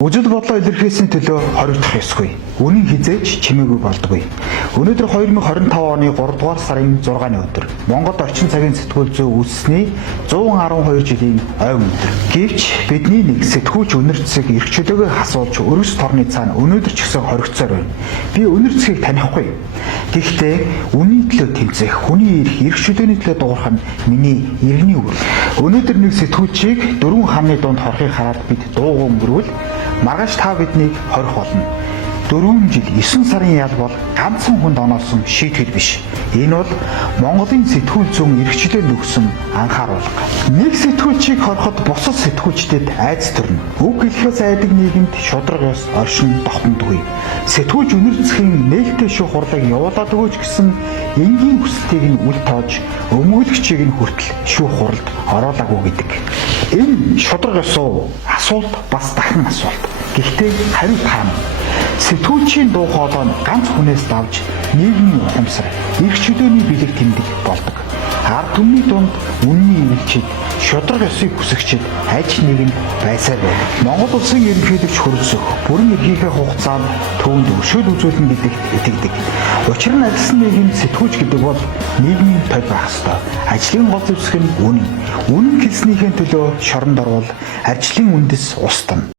Үжил бодлоо илэрхийлсэний төлөө хориглох ёсгүй. Үнэн хизээж чимээгүй болдоггүй. Өнөөдөр 2025 оны 3 дугаар сарын 6-ны өдөр. Монгол орчин цагийн сэтгүүл зүй үүссэний 112 жилийн ойн өдөр. Гэвч бидний нэг сэтгүүлч өнөр цэцэг эрх чөлөөгөө хасуулж өргөс торны цаана өнөөдөр ч гэсэн хоригцоор байна. Би өнөр цэцгийг танихгүй. Гэхдээ үнийн төлөө тэмцэх, хүний эрх чөлөөний төлөө дуурах нь миний иргэний үр. Өнөөдөр нэг сэтгүүлчийг 4 хамны дунд хорхыг хараад бид дуугүй өнгөрвөл маргааш та биднийг хорих болно. 4 жил 9 сарын ял бол ганцхан хүнд оноосон шийтгэл биш. Энэ бол Монголын сэтгүүл зүйн эрхчлэлд өгсөн анхааруулга. Нэг сэтгүүлчийг хороход бусад сэтгүүлчдэд айц төрнө. Үг хэлэхээс айдаг нийгэмд шудраг ёс оршин тогтнодгүй. Сэтгүүлч өнөр цэцгийн нээлттэй шүүх хурлыг явуулаад өгөөч гэсэн энгийн хүсэлтийг нь үл тоож өмгөөлөгчийг нь хүртэл шүүх хуралд оруулаагүй гэдэг. Энэ шудраг ёсоо асуулт бас дахин асуулт. Гэхдээ хариу таана. Сэтгүүлчийн дуу хоолой нь ганц хүнээс давж нийгмийн ухамсар, эрх чөлөөний бэлэг тэмдэг болдог. Ард түмний дунд үнний эмчид, шудраг ёсыг хүсэгчид аж нэг нь байсаар байна. Монгол улсын ерөнхийлөгч хөрөлсөх, бүрэн эрхийнхээ хугацаанд түүнд өршөөл үзүүлнэ гэдэгт итгэдэг. Учир нь альсан нийгэм сэтгүүлч гэдэг бол нийгмийн тод байх ёстой. Ажлын гол зэвсэг нь үнэн. Үнэн хэлснийхээ төлөө шоронд орвол ажлын үндэс устна.